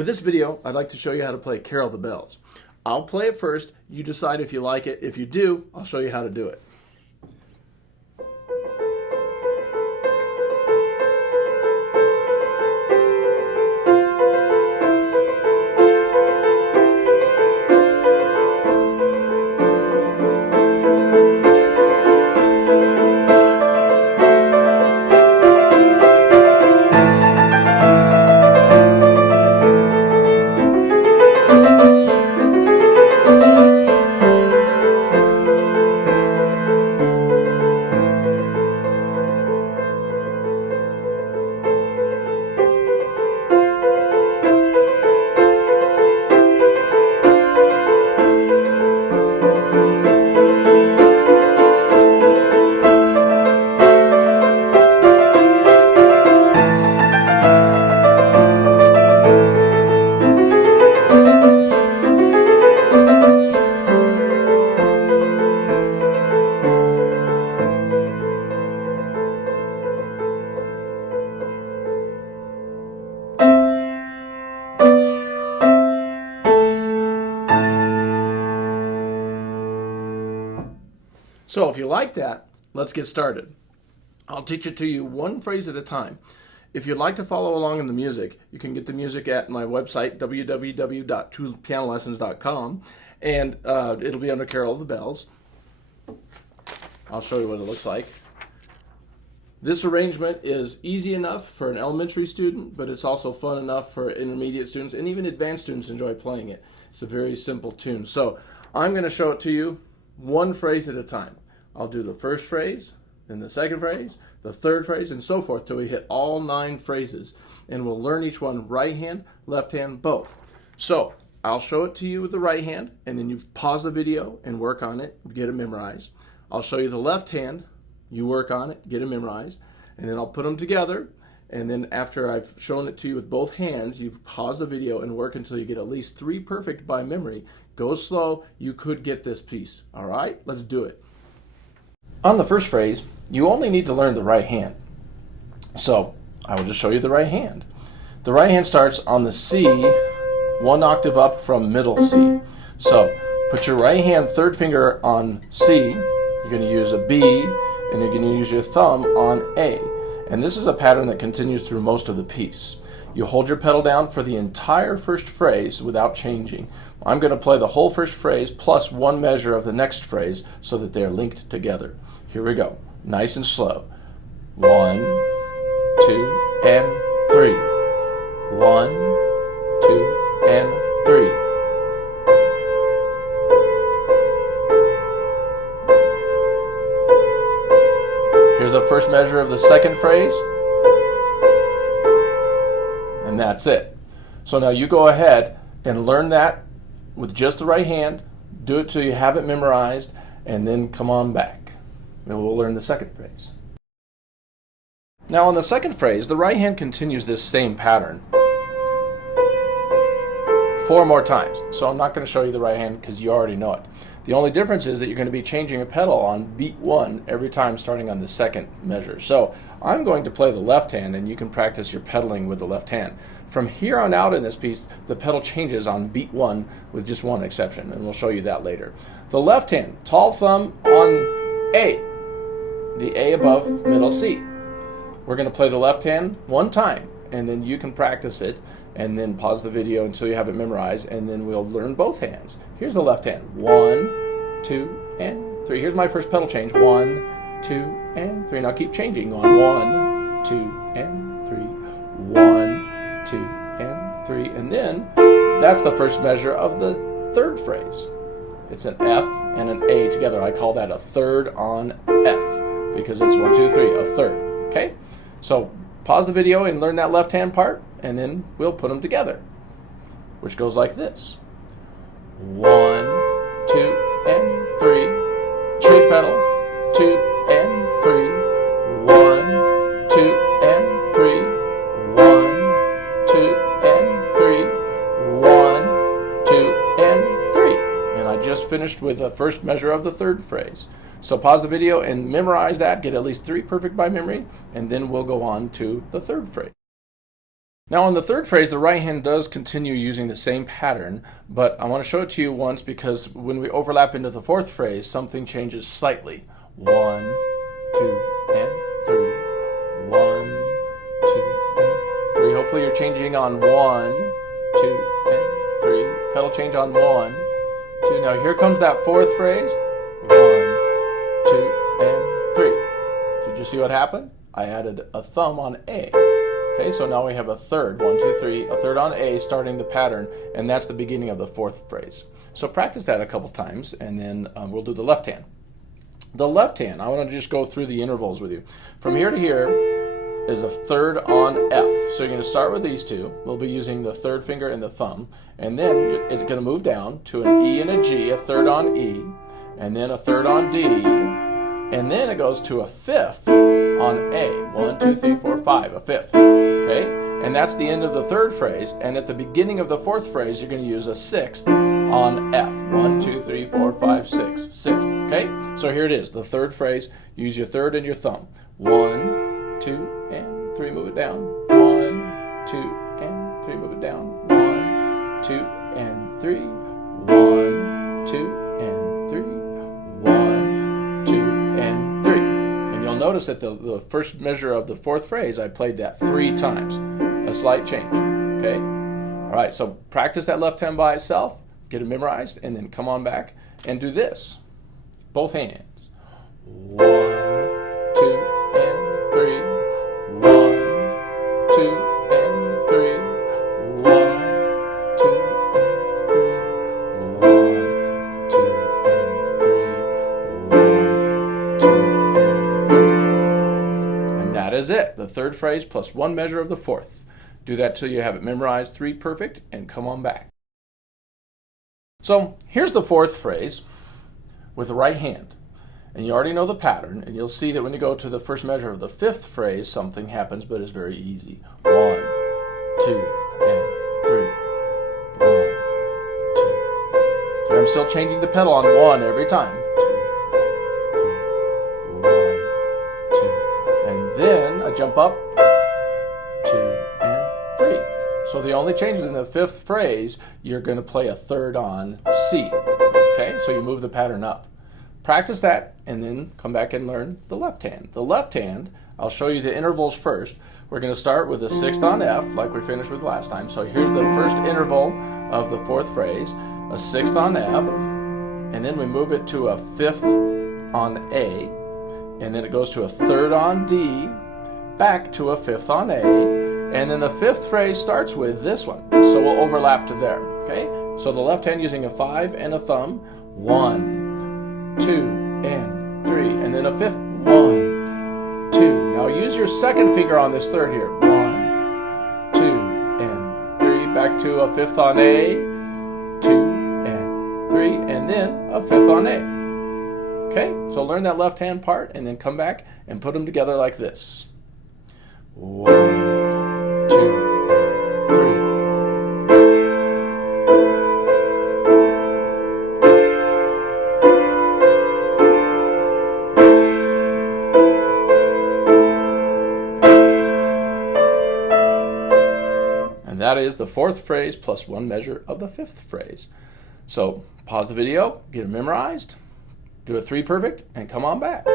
With this video, I'd like to show you how to play Carol of the Bells. I'll play it first. You decide if you like it. If you do, I'll show you how to do it. So if you like that, let's get started. I'll teach it to you one phrase at a time. If you'd like to follow along in the music, you can get the music at my website, www.truepianolessons.com, and it'll be under Carol of the Bells. I'll show you what it looks like. This arrangement is easy enough for an elementary student, but it's also fun enough for intermediate students, and even advanced students enjoy playing it. It's a very simple tune. So I'm going to show it to you one phrase at a time. I'll do the first phrase, then the second phrase, the third phrase, and so forth till we hit all 9 phrases. And we'll learn each one right hand, left hand, both. So I'll show it to you with the right hand, and then you pause the video and work on it, get it memorized. I'll show you the left hand, you work on it, get it memorized, and then I'll put them together. And then after I've shown it to you with both hands, you pause the video and work until you get at least 3 perfect by memory. Go slow, you could get this piece. All right, let's do it. On the first phrase, you only need to learn the right hand. So I will just show you the right hand. The right hand starts on the C, 1 octave up from middle C. So put your right hand third finger on C, you're going to use a B, and you're going to use your thumb on A. And this is a pattern that continues through most of the piece. You hold your pedal down for the entire first phrase without changing. I'm going to play the whole first phrase plus 1 measure of the next phrase so that they're linked together. Here we go. Nice and slow. 1, 2, and 3. 1, 2, and 3. Here's the first measure of the second phrase. And that's it. So now you go ahead and learn that with just the right hand. Do it till you have it memorized, and then come on back. And we'll learn the second phrase. Now on the second phrase, the right hand continues this same pattern 4 more times. So I'm not going to show you the right hand because you already know it. The only difference is that you're going to be changing a pedal on beat 1 every time starting on the second measure. So I'm going to play the left hand, and you can practice your pedaling with the left hand. From here on out in this piece, the pedal changes on beat 1 with just 1 exception, and we'll show you that later. The left hand, tall thumb on A, the A above middle C. We're going to play the left hand 1 time, and then you can practice it, and then pause the video until you have it memorized, and then we'll learn both hands. Here's the left hand. 1, 2, and 3. Here's my first pedal change. 1, 2, and 3. Now keep changing on 1, 2, and 3. 1, 2, and 3. And then that's the first measure of the third phrase. It's an F and an A together. I call that a third on F because it's 1, 2, 3, a third. Okay? So pause the video and learn that left hand part, and then we'll put them together, which goes like this. 1, 2, and 3. Change pedal. 2 and 3. 1, 2, and 3. 1, 2, and 3. 1, 2, and 3. And I just finished with the first measure of the third phrase. So pause the video and memorize that, get at least 3 perfect by memory, and then we'll go on to the third phrase. Now on the third phrase, the right hand does continue using the same pattern, but I want to show it to you once because when we overlap into the fourth phrase, something changes slightly. 1, 2, and 3. 1, 2, and 3. Hopefully you're changing on 1, 2, and 3. Pedal change on 1, 2. Now here comes that fourth phrase. 1, 2, and 3. Did you see what happened? I added a thumb on A. Okay, so now we have a third, 1, 2, 3, a third on A starting the pattern, and that's the beginning of the fourth phrase. So practice that a couple times, and then we'll do the left hand. The left hand, I want to just go through the intervals with you. From here to here is a third on F. So you're going to start with these two. We'll be using the third finger and the thumb, and then it's going to move down to an E and a G, a third on E, and then a third on D, and then it goes to a fifth on A. 1, 2, 3, 4, 5, a fifth. Okay? And that's the end of the third phrase. And at the beginning of the fourth phrase, you're going to use a sixth on F. 1, 2, 3, 4, 5, 6. Sixth. Okay? So here it is. The third phrase. Use your third and your thumb. 1, 2, and 3. Move it down. 1, 2, and 3. Move it down. 1, 2, and 3. 1, 2, and 3. 1, 2, and 3. And you'll notice that the first measure of the fourth phrase, I played that 3 times. A slight change. Okay? All right, so practice that left hand by itself, get it memorized, and then come on back and do this. Both hands. 1, 2, and 3. 1, 2, and 3. 1, 2, and 3. 1, 2, and 3. 1, 2, and 3. And that is it. The third phrase plus one measure of the fourth. Do that till you have it memorized, 3 perfect, and come on back. So here's the fourth phrase with the right hand. And you already know the pattern, and you'll see that when you go to the first measure of the fifth phrase, something happens, but it's very easy. 1, 2, and 3. 1, 2, 3. I'm still changing the pedal on 1 every time. 2, 3. 1, 2. And then I jump up. 2, and 3. So the only change is in the fifth phrase, you're going to play a third on C. Okay, so you move the pattern up. Practice that and then come back and learn the left hand. The left hand, I'll show you the intervals first. We're going to start with a sixth on F like we finished with last time. So here's the first interval of the fourth phrase, a sixth on F, and then we move it to a fifth on A, and then it goes to a third on D, back to a fifth on A, and then the fifth phrase starts with this one. So we'll overlap to there. Okay? So the left hand using a 5 and a thumb. 1, 2, and 3. And then a fifth. 1, 2. Now use your second finger on this third here. 1, 2, and 3. Back to a fifth on A. 2, and 3. And then a fifth on A. Okay? So learn that left hand part and then come back and put them together like this. 1, 2, 3. And that is the fourth phrase plus one measure of the fifth phrase. So pause the video, get it memorized, do a 3 perfect, and come on back.